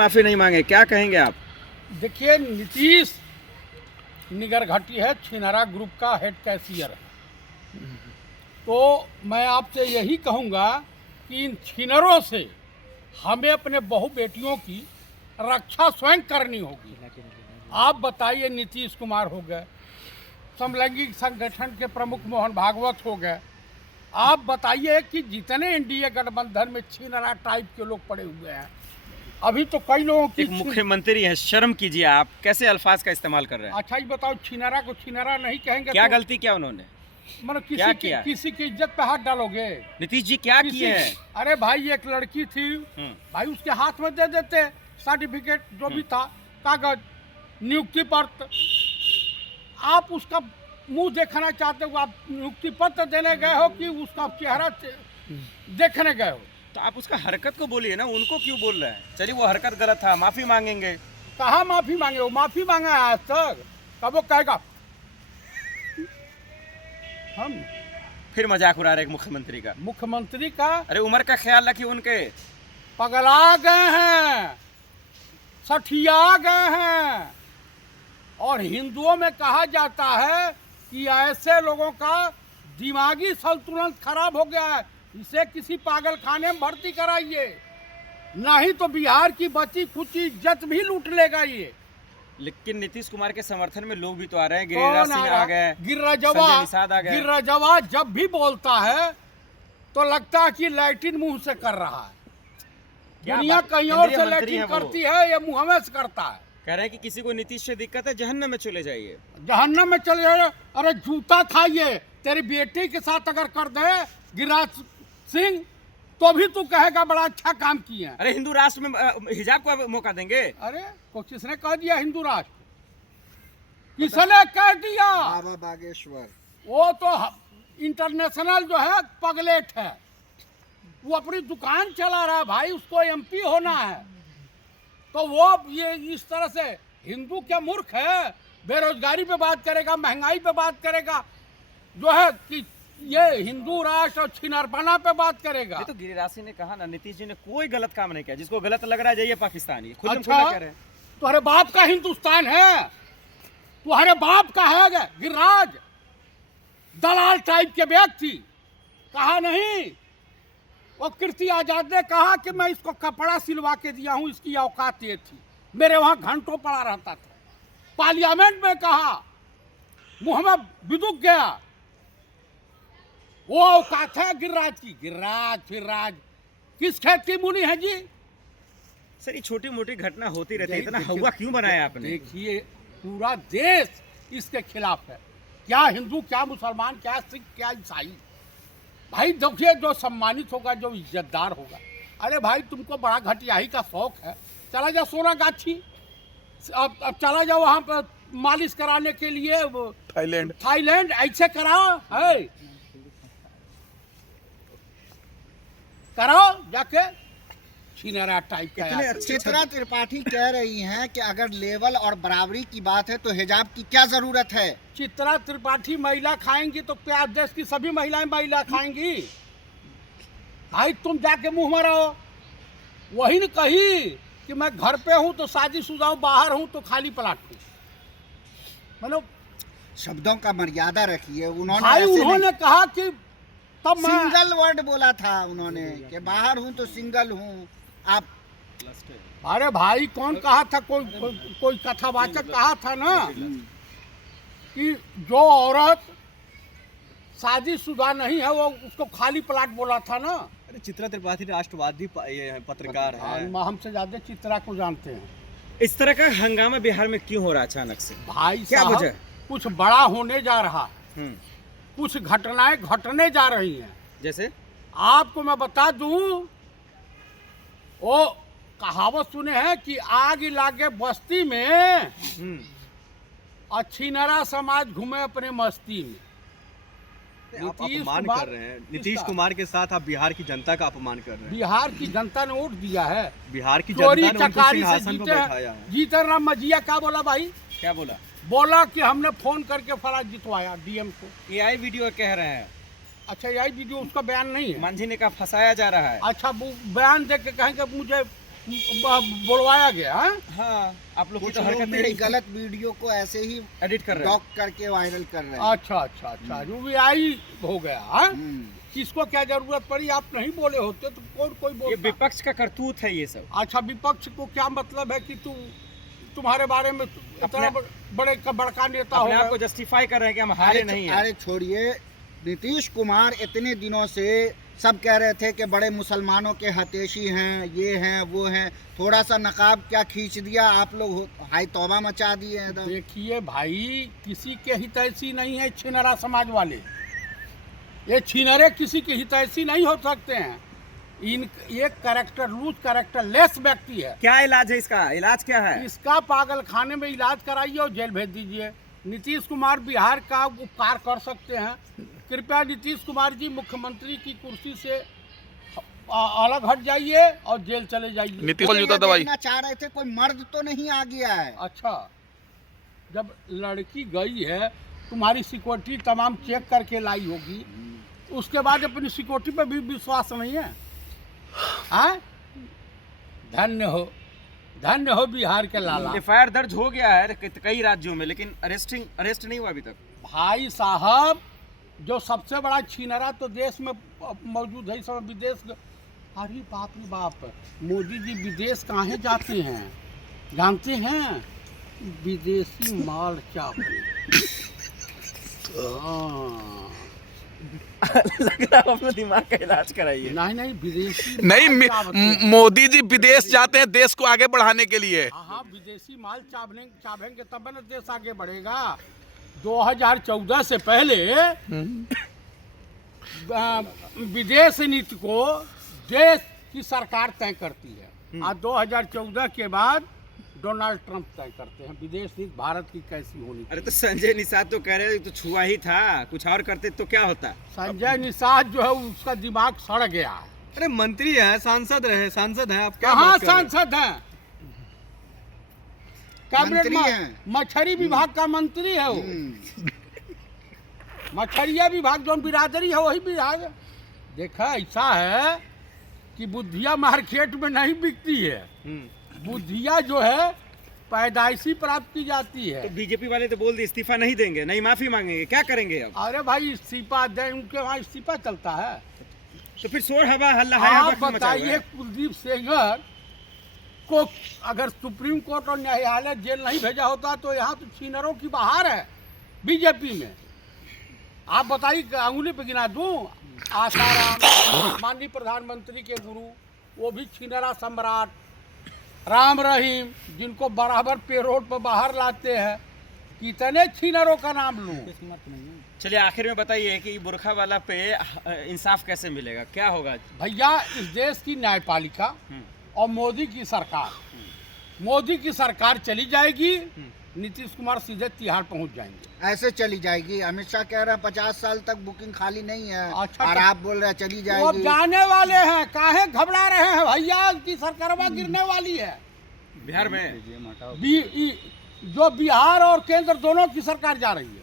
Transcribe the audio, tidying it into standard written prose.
माफी नहीं मांगे, क्या कहेंगे आप? देखिए, नीतीश निगरघटी है, छिनारा ग्रुप का हेड कैशियर है। तो मैं आपसे यही कहूँगा कि इन छिनरों से हमें अपने बहू बेटियों की रक्षा स्वयं करनी होगी। आप बताइए, नीतीश कुमार हो गए, समलैंगिक संगठन के प्रमुख मोहन भागवत हो गए, आप बताइए कि जितने एनडीए गठबंधन में छिनरा टाइप के लोग पड़े हुए हैं, अभी तो कई लोगों की एक मुख्यमंत्री है, शर्म कीजिए, आप कैसे अल्फाज का इस्तेमाल कर रहे हैं? अच्छा, ये बताओ, छिनरा को छिनरा नहीं कहेंगे क्या तो गलती किया उन्होंने? मतलब क्या किया? किसी की इज्जत पे हाथ डालोगे? नीतीश जी क्या किसी किए हैं? अरे भाई, एक लड़की थी, भाई उसके हाथ में दे देते सर्टिफिकेट, जो भी था, कागज, नियुक्ति पत्र। आप उसका मुंह देखना चाहते हो, आप नियुक्ति पत्र देने गए हो कि उसका चेहरा देखने गए हो? तो आप उसका हरकत को बोलिए ना, उनको क्यों बोल रहे हैं? चलिए वो हरकत गलत था, माफी मांगेंगे। कहाँ माफी मांगे? वो माफी मांगा है आज तक? कब वो कहेगा हम फिर मजाक उड़ा रहे मुख्यमंत्री का? मुख्यमंत्री का अरे उम्र का ख्याल रखिए उनके। पगला गए हैं, सठिया गए हैं। और हिंदुओं में कहा जाता है कि ऐसे लोगों का दिमागी संतुलन खराब हो गया है, इसे किसी पागल खाने में भर्ती कराइए, नहीं तो बिहार की बची खुची इज्जत भी लूट लेगा ये। लेकिन नीतीश कुमार के समर्थन में लोग भी तो आ रहे हैं, गिरिराज सिंह आ गए, गिरिराजवा संजय निषाद आ गए। गिरिराजवा जब भी बोलता है तो लगता है कि लैट्रिन मुंह से कर रहा है। दुनिया कहीं और से लैट्रिन करती है, ये मुंह में से करता है। कह रहे हैं कि किसी को नीतीश से दिक्कत है, जहन्नम में चले जाइए। जहन्नम में चले जाइए? अरे जूता खाइए, तेरी बेटी के साथ अगर कर दे गिरिराज सिंह तो भी तू कहेगा बड़ा अच्छा काम किए हैं। अरे हिंदू राष्ट्र में हिजाब को मौका देंगे? अरे को किसने कह दिया हिंदू राष्ट्र? किसने कह दिया? बाबा बागेश्वर। वो तो इंटरनेशनल जो है पगलेट है, वो अपनी दुकान चला रहा है भाई, उसको एमपी होना है। तो वो ये इस तरह से हिंदू क्या मूर्ख है? बेरोजगारी पे बात करेगा, महंगाई पे बात करेगा, जो है कि ये हिंदू राष्ट्र और छिनरपना पे बात करेगा। ये तो गिरिराज सिंह ने कहा ना, नीतीश जी ने कोई गलत काम नहीं किया। जिसको गलत लग रहा है जाइए पाकिस्तान। अच्छा, कह रहे हैं तुम्हारे बाप का हिंदुस्तान है, तुम्हारे बाप का है गिरिराज। दलाल टाइप के व्यक्ति कहा नहीं। वो कीर्ति आजाद ने कहा कि मैं इसको कपड़ा सिलवा के दिया हूं, इसकी औकात ये थी, मेरे वहां घंटों पड़ा रहता था। पार्लियामेंट में कहा, मुंह में बिदुक गया। वो औकात है गिरिराज की। गिरिराज फिर राज किस खेत की मुनी है जी? सर ये छोटी मोटी घटना होती रहती है, इतना हवा क्यों बनाया आपने? देखिए, पूरा देश इसके खिलाफ है, क्या हिंदू, क्या मुसलमान, क्या सिख, क्या ईसाई। भाई देखिए, जो सम्मानित होगा, जो इज्जतदार होगा। अरे भाई, तुमको बड़ा घटियाही का शौक है, चला जाओ सोनागाछी, अब चला जाओ वहाँ पर मालिश कराने के लिए, थाईलैंड ऐसे कराओ है, कराओ जाके। छिनरा टाइप का। चित्रा त्रिपाठी कह रही हैं कि अगर लेवल और बराबरी की बात है तो हिजाब की क्या जरूरत है? चित्रा त्रिपाठी महिला खाएंगी तो क्या देश की सभी महिलाएं महिला खाएंगी? भाई तुम जाके मुंह में रहो। वही न कही कि मैं घर पे हूं तो शादीशुदा हूं, बाहर हूं तो खाली प्लाट हूं। मतलब शब्दों का मर्यादा रखिए। उन्होंने कहा कि तब मैं सिंगल वर्ड बोला था उन्होंने कि बाहर हूं तो सिंगल हूं। आप अरे भाई, कौन कहा था? कोई कथावाचक कहा था ना कि जो औरत शादीशुदा नहीं है वो उसको खाली प्लाट बोला था ना। अरे चित्रा त्रिपाठी राष्ट्रवादी पत्रकार है, हमसे ज्यादा चित्रा को जानते हैं। इस तरह का हंगामा बिहार में क्यों हो रहा अचानक से? भाई क्या साहब, वजह? कुछ बड़ा होने जा रहा है, कुछ घटनाएं घटने जा रही हैं। जैसे आपको मैं बता दूं, वो कहावत सुने हैं कि आग लागे बस्ती में, छिनरा समाज घूमे अपने मस्ती में। आप अपमान कर रहे हैं नीतीश कुमार के साथ। आप बिहार की जनता का अपमान कर रहे हैं। बिहार की जनता ने वोट दिया है, बिहार की जनता ने उनको चकारी से सिंहासन पर बैठाया है। जीतन राम मजिया क्या बोला भाई? क्या बोला? बोला कि हमने फोन करके फराज जितवाया डीएम को। एआई वीडियो कह रहे हैं। अच्छा, यही वीडियो उसका बयान नहीं है? मांझी ने कहा फंसाया जा रहा है। अच्छा, वो बयान दे के कहेंगे बुलवाया गया है। हाँ, आप लोग की कुछ तो लोग हरकत मेरी नहीं गलत वीडियो को ऐसे ही एडिट कर रहे हैं। डॉक करके वायरल कर रहे हैं। अच्छा जो भी आई हो गया है। हम्म। किसको क्या जरूरत पड़ी, आप नहीं बोले होते तो कौन कोई ये बोलता। विपक्ष का करतूत है ये सब। अच्छा, विपक्ष को क्या मतलब है कि तुम्हारे बारे में इतना बड़का नेता अपने आप हो को जस्टिफाई कर रहे हैं कि हम हारे नहीं हैं। अरे छोड़िए, नीतीश कुमार इतने दिनों से सब कह रहे थे कि बड़े मुसलमानों के हतेशी हैं, ये हैं वो हैं, थोड़ा सा नकाब क्या खींच दिया आप लोग, हाई तौबा मचा दिए एकदम। देखिए भाई, किसी के हितैषी नहीं है छिनरा समाज वाले। ये छिनरे किसी के हितैषी नहीं हो सकते हैं। ये कैरेक्टर लूज, कैरेक्टर लेस व्यक्ति है। क्या इलाज है इसका? इलाज क्या है? इसका पागल खाने में इलाज कराइए और जेल भेज दीजिए। नीतीश कुमार बिहार का उपकार कर सकते हैं। कृपया नीतीश कुमार जी मुख्यमंत्री की कुर्सी से अलग हट जाइए और जेल चले जाइए। नीतीश जूता दवाई देखना चाह रहे थे कोई मर्द तो नहीं आ गया है। अच्छा, जब लड़की गई है तुम्हारी सिक्योरिटी तमाम चेक करके लाई होगी, उसके बाद अपनी सिक्योरिटी पे भी विश्वास नहीं है? हाँ? धन्य हो बिहार के लाला। एफआईआर दर्ज हो गया है कई राज्यों में, लेकिन अरेस्ट नहीं हुआ अभी तक। भाई साहब, जो सबसे बड़ा छीनरा तो देश में मौजूद है इस समय, विदेश। अरे बाप रे बाप, मोदी जी विदेश काहे जाते हैं जानते हैं? विदेशी माल चावल। लग रहा है अपने दिमाग का इलाज कराइए। नहीं विदेशी नहीं, माल चावल। मोदी जी विदेश जाते हैं देश को आगे बढ़ाने के लिए। हाँ, विदेशी माल चाहेंगे तब ना देश आगे बढ़ेगा। 2014 से पहले विदेश नीति को देश की सरकार तय करती है, और 2014 के बाद डोनाल्ड ट्रंप तय करते हैं विदेश नीति भारत की कैसी होनी चाहिए। अरे तो संजय निषाद तो कह रहे तो छुआ ही था, कुछ और करते तो क्या होता? संजय निषाद जो है उसका दिमाग सड़ गया है। अरे मंत्री है, सांसद हैं, आप क्या कहाँ बात कर रहे हैं? सांसद हैं? कैबिनेट मंत्री में हैं। मछली विभाग का मंत्री है वो। मछलिया विभाग जो बिरादरी है वही विभाग। देखा, ऐसा है कि बुद्धिया मार्केट में नहीं बिकती है। बुद्धिया जो है पैदाइशी प्राप्त की जाती है। तो बीजेपी वाले तो बोल दिए इस्तीफा नहीं देंगे, नहीं माफी मांगेंगे, क्या करेंगे अब? अरे भाई, इस्तीफा दें, उनके वहाँ इस्तीफा चलता है। तो फिर शोर हवा हल्ला आप बताइए, कुलदीप सेंगर को अगर सुप्रीम कोर्ट और न्यायालय जेल नहीं भेजा होता तो यहाँ तो छीनरों की बहार है बीजेपी में। आप बताइए, अंगुली पे गिना दूं? आसाराम, माननीय प्रधानमंत्री के गुरु, वो भी छीनरा सम्राट, राम रहीम, जिनको बराबर पेरोल पर बाहर लाते हैं, कितने छीनरों का नाम लूं? चलिए आखिर में बताइए कि बुरखा वाला पे इंसाफ कैसे मिलेगा, क्या होगा? भैया, इस देश की न्यायपालिका और मोदी की सरकार चली जाएगी, नीतीश कुमार सीधे तिहाड़ पहुंच जाएंगे। ऐसे चली जाएगी? अमित शाह कह रहे हैं 50 साल तक बुकिंग खाली नहीं है। अच्छा, और आप बोल रहे हैं चली वो जाएगी। जाने वाले हैं, काहे घबरा रहे हैं भैया? की सरकारवा गिरने वाली है। बिहार में जो बिहार और केंद्र दोनों की सरकार जा रही है।